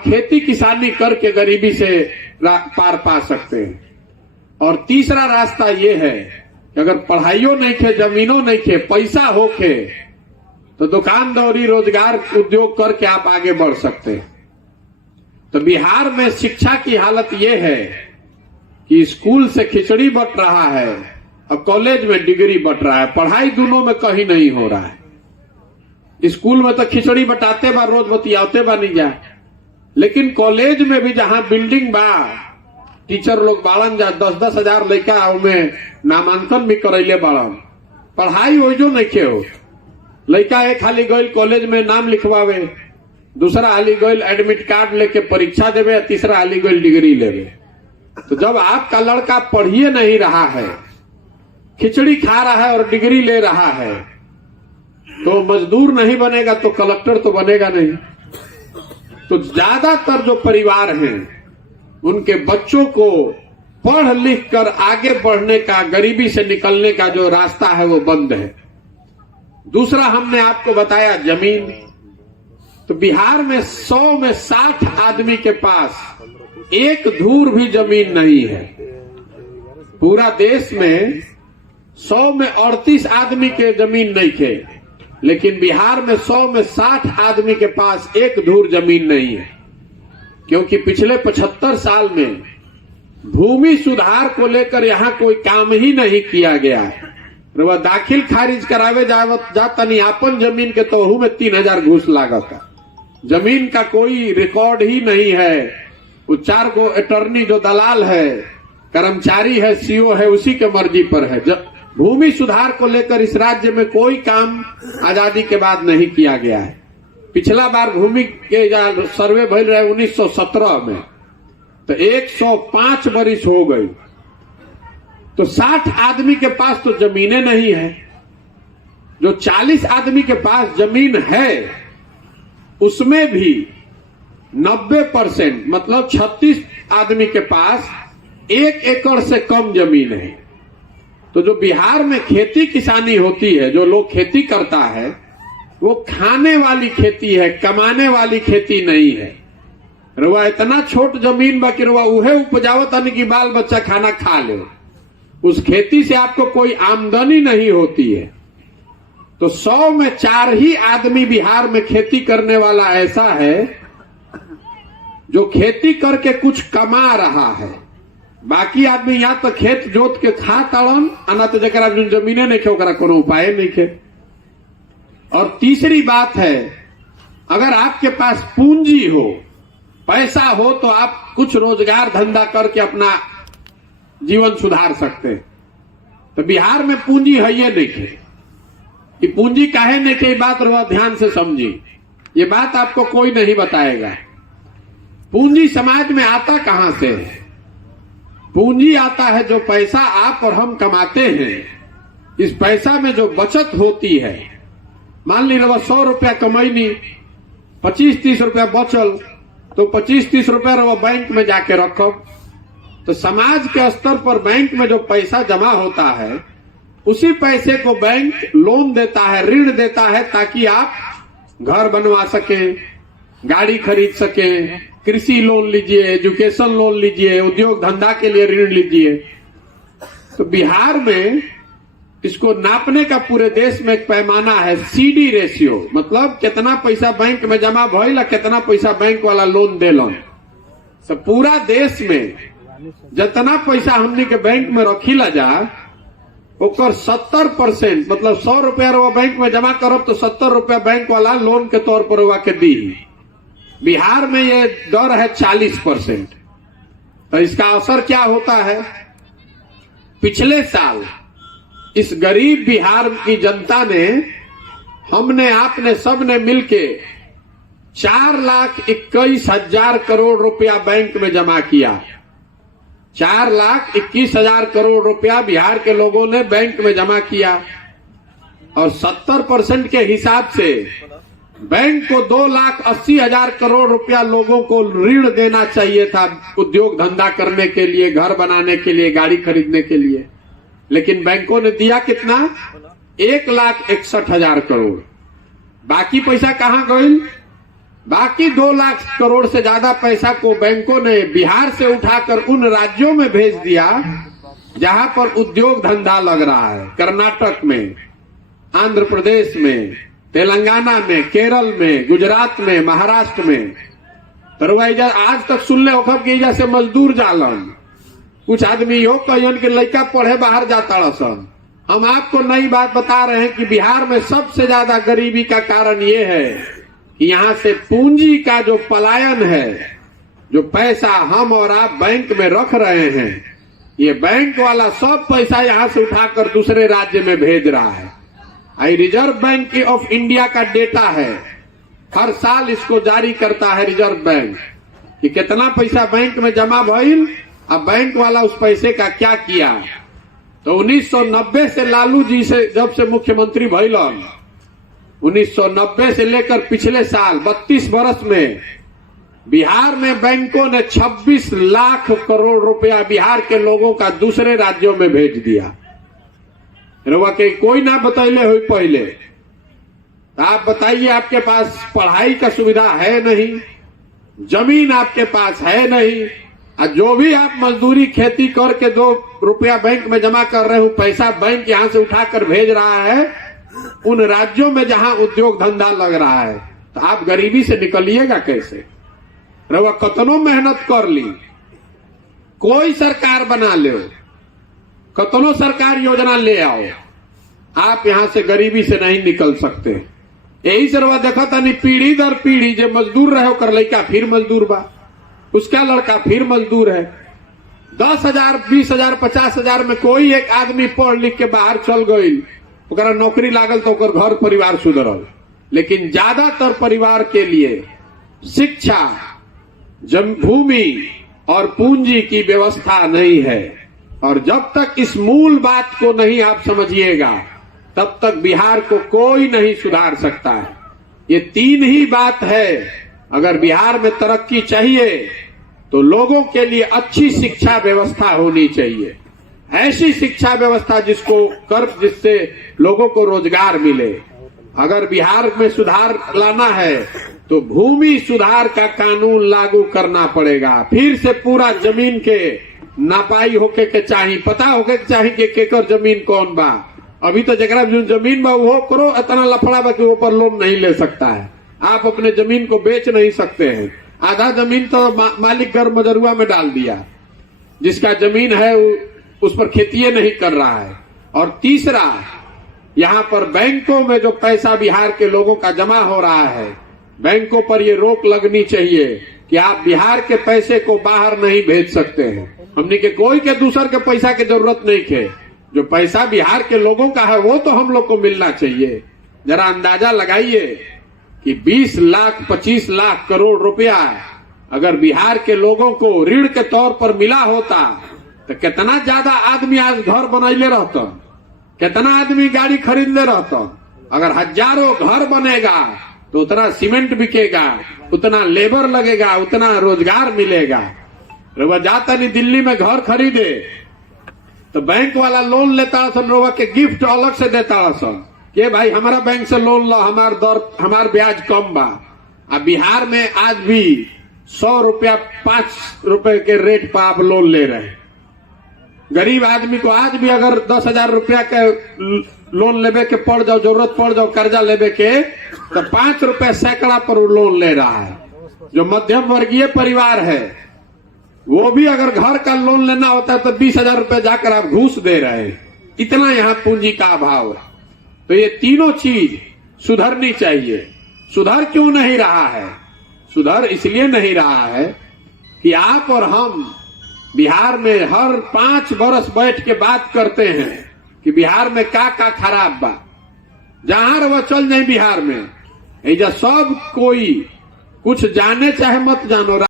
आप खेती किसानी करके गरीबी से पार पा सकते हैं। और तीसरा रास्ता ये है कि अगर पढ़ाइयों नहीं खे, जमीनों नहीं खे, पैसा होके, तो दुकान दौरी रोजगार उद्योग करके आप आगे बढ़ सकते हैं। तो बिहार में शिक्षा की हालत ये है कि स्कूल से खिचड़ी बंट रहा है और कॉलेज में डिग्री बंट रहा है। पढ़ाई दोनों में कहीं नहीं हो रहा है। स्कूल में तो खिचड़ी बटाते बा, रोज बतियाते बा नहीं जा, लेकिन कॉलेज में भी जहां बिल्डिंग बा, टीचर लोग बाड़न जा 10-10 हजार लड़का उनमें नामांकन भी करैले बाड़न, पढ़ाई हो जो नहीं खे हो। लड़का एक हाली गईल कॉलेज में नाम लिखवावे, दूसरा हाली गईल एडमिट कार्ड लेके परीक्षा देवे, तीसरा हाली गईल डिग्री लेवे। तो जब आपका लड़का पढ़िए नहीं रहा है, खिचड़ी खा रहा है और डिग्री ले रहा है, तो मजदूर नहीं बनेगा तो कलेक्टर तो बनेगा नहीं। तो ज्यादातर जो परिवार हैं उनके बच्चों को पढ़ लिख कर आगे बढ़ने का, गरीबी से निकलने का जो रास्ता है वो बंद है। दूसरा हमने आपको बताया जमीन। तो बिहार में 100 में 60 आदमी के पास एक धूर भी जमीन नहीं है। पूरा देश में 100 में 38 आदमी के जमीन नहीं थे, लेकिन बिहार में 100 में 60 आदमी के पास एक धूर जमीन नहीं है। क्योंकि पिछले 75 साल में भूमि सुधार को लेकर यहाँ कोई काम ही नहीं किया गया है। वह दाखिल खारिज करावे जाता नहीं आपन जमीन के, तो में 3000 घूस लागत। जमीन का कोई रिकॉर्ड ही नहीं है। वो 4 गो अटर्नी जो दलाल है, कर्मचारी है, सीओ है, उसी के मर्जी पर है। भूमि सुधार को लेकर इस राज्य में कोई काम आजादी के बाद नहीं किया गया है। पिछला बार भूमि के सर्वे भइल रहे 1917 में, तो 105 बरिस हो गई। तो 60 आदमी के पास तो जमीनें नहीं है। जो 40 आदमी के पास जमीन है उसमें भी 90% मतलब 36 आदमी के पास 1 एकड़ से कम जमीन है। तो जो बिहार में खेती किसानी होती है, जो लोग खेती करता है, वो खाने वाली खेती है, कमाने वाली खेती नहीं है। रुआ इतना छोट जमीन बा कि रुआ उहे उपजावत अन की बाल बच्चा खाना खा ले। उस खेती से आपको कोई आमदनी नहीं होती है। तो 100 में 4 ही आदमी बिहार में खेती करने वाला ऐसा है जो खेती करके कुछ कमा रहा है। बाकी आदमी या तो खेत जोत के खा ताड़न, ना तो जरा जमीने नहीं खे ओकरा कोनो उपाय नहीं खे। और तीसरी बात है, अगर आपके पास पूंजी हो, पैसा हो, तो आप कुछ रोजगार धंधा करके अपना जीवन सुधार सकते हैं। तो बिहार में पूंजी है ये नहीं खे। कि पूंजी काहे नहीं खे, बात रहो ध्यान से समझी। ये बात आपको कोई नहीं बताएगा। पूंजी समाज में आता कहां से है? पूंजी आता है जो पैसा आप और हम कमाते हैं। इस पैसा में जो बचत होती है, मान ली 100 रुपया कमैनी, 25-30 रुपया बचल, तो 25-30 रुपया रहो बैंक में जाके रखो। तो समाज के स्तर पर बैंक में जो पैसा जमा होता है, उसी पैसे को बैंक लोन देता है, ऋण देता है, ताकि आप घर बनवा सकें, गाड़ी खरीद सकें, कृषि लोन लीजिए, एजुकेशन लोन लीजिए, उद्योग धंधा के लिए ऋण लीजिए। तो बिहार में इसको नापने का पूरे देश में एक पैमाना है, CD रेशियो, मतलब कितना पैसा बैंक में जमा भइल, कितना पैसा बैंक वाला लोन देलन। तो पूरा देश में जितना पैसा हमने के बैंक में रखीला जा, ओकर 70% मतलब 100 रुपया रुआ बैंक में जमा करब तो 70 रुपया बैंक वाला लोन के तौर पर रुआ के दी। बिहार में ये दर है 40%। तो इसका असर क्या होता है? पिछले साल इस गरीब बिहार की जनता ने, हमने, आपने, सबने मिलके 4,21,000 करोड़ रुपया बैंक में जमा किया। 4,21,000 करोड़ रुपया बिहार के लोगों ने बैंक में जमा किया। और 70% के हिसाब से बैंक को 2,80,000 करोड़ रुपया लोगों को ऋण देना चाहिए था, उद्योग धंधा करने के लिए, घर बनाने के लिए, गाड़ी खरीदने के लिए। लेकिन बैंकों ने दिया कितना? 1,61,000 करोड़। बाकी पैसा कहां गई? बाकी 2 लाख करोड़ से ज्यादा पैसा को बैंकों ने बिहार से उठाकर उन राज्यों में भेज दिया जहां पर उद्योग धंधा लग रहा है। कर्नाटक में, आंध्र प्रदेश में, तेलंगाना में, केरल में, गुजरात में, महाराष्ट्र में। पर आज तक सुनले होखब कि एजा से मजदूर जालन। कुछ आदमी यो कहन के लड़का पढ़े बाहर जाता सन। हम आपको नई बात बता रहे हैं कि बिहार में सबसे ज्यादा गरीबी का कारण ये है कि यहाँ से पूंजी का जो पलायन है, जो पैसा हम और आप बैंक में रख रहे हैं, ये बैंक वाला सब पैसा यहाँ से उठाकर दूसरे राज्य में भेज रहा है। आई रिजर्व बैंक ऑफ इंडिया का डेटा है, हर साल इसको जारी करता है रिजर्व बैंक कि कितना पैसा बैंक में जमा भइल, अब बैंक वाला उस पैसे का क्या किया। तो 1990 से लालू जी से जब से मुख्यमंत्री भइलन, 1990 से लेकर पिछले साल 32 वर्ष में बिहार में बैंकों ने 26 लाख करोड़ रुपया बिहार के लोगों का दूसरे राज्यों में भेज दिया। के कोई ना बतैले हुई पहले। आप बताइए, आपके पास पढ़ाई का सुविधा है नहीं, जमीन आपके पास है नहीं, और जो भी आप मजदूरी खेती करके 2 रुपया बैंक में जमा कर रहे हो, पैसा बैंक यहां से उठाकर भेज रहा है उन राज्यों में जहां उद्योग धंधा लग रहा है। तो आप गरीबी से निकलिएगा कैसे? रवा कतनो मेहनत कर ली, कोई सरकार बना ले, कतनो सरकार योजना ले आओ, आप यहां से गरीबी से नहीं निकल सकते। यही से रवा देखा था नहीं, पीढ़ी दर पीढ़ी जो मजदूर रहे कर लड़का फिर मजदूर बा, उसका लड़का फिर मजदूर है। 10,000, 20,000, 50,000 में कोई एक आदमी पढ़ लिख के बाहर चल गई, ओकरा नौकरी लागल तो ओकर घर परिवार सुधरल। लेकिन ज्यादातर परिवार के लिए शिक्षा, भूमि और पूंजी की व्यवस्था नहीं है। और जब तक इस मूल बात को नहीं आप समझिएगा, तब तक बिहार को कोई नहीं सुधार सकता है। ये 3 ही बात है। अगर बिहार में तरक्की चाहिए तो लोगों के लिए अच्छी शिक्षा व्यवस्था होनी चाहिए, ऐसी शिक्षा व्यवस्था जिससे लोगों को रोजगार मिले। अगर बिहार में सुधार लाना है तो भूमि सुधार का कानून लागू करना पड़ेगा। फिर से पूरा जमीन के नापाई होके के चाहिए, पता होके के चाहिए कि केकर जमीन कौन बा। अभी तो जगह जमीन बा वो करो, इतना लफड़ा बा कि वो पर लोन नहीं ले सकता है। आप अपने जमीन को बेच नहीं सकते हैं। आधा जमीन तो मालिक घर मजरुआ में डाल दिया, जिसका जमीन है उस पर खेती नहीं कर रहा है। और तीसरा, यहाँ पर बैंकों में जो पैसा बिहार के लोगों का जमा हो रहा है, बैंकों पर ये रोक लगनी चाहिए कि आप बिहार के पैसे को बाहर नहीं भेज सकते हैं। हमने के कोई के दूसर के पैसा की जरूरत नहीं है। जो पैसा बिहार के लोगों का है वो तो हम लोग को मिलना चाहिए। जरा अंदाजा लगाइए कि 20 लाख 25 लाख करोड़ रुपया अगर बिहार के लोगों को ऋण के तौर पर मिला होता तो कितना ज्यादा आदमी आज घर बनैले रहता, कितना आदमी गाड़ी खरीदले रहता। अगर हजारों घर बनेगा तो उतना सीमेंट बिकेगा, उतना लेबर लगेगा, उतना रोजगार मिलेगा। रोवा जाता नहीं दिल्ली में घर खरीदे तो बैंक वाला लोन लेता सन, रोवा के गिफ्ट अलग से देता सन कि भाई हमारा बैंक से लोन लो, हमार ब्याज कम बा। अब बिहार में आज भी 100 रुपया 5 रुपए के रेट पर आप लोन ले रहे हैं। गरीब आदमी को आज भी अगर 10,000 रुपया के लोन लेवे के पड़ जाओ, जरूरत पड़ जाओ कर्जा लेवे के, तो 5 रुपया सैकड़ा पर वो लोन ले रहा है। जो मध्यम वर्गीय परिवार है वो भी अगर घर का लोन लेना होता है तो 20,000 रुपया जाकर आप घूस दे रहे हैं। इतना यहाँ पूंजी का अभाव है। तो ये तीनों चीज सुधरनी चाहिए। सुधर क्यों नहीं रहा है? सुधर इसलिए नहीं रहा है कि आप और हम बिहार में हर 5 वर्ष बैठ के बात करते हैं कि बिहार में का खराब बा। जहां वो चल जाए बिहार में, ऐजा सब कोई कुछ जाने चाहे मत जानो।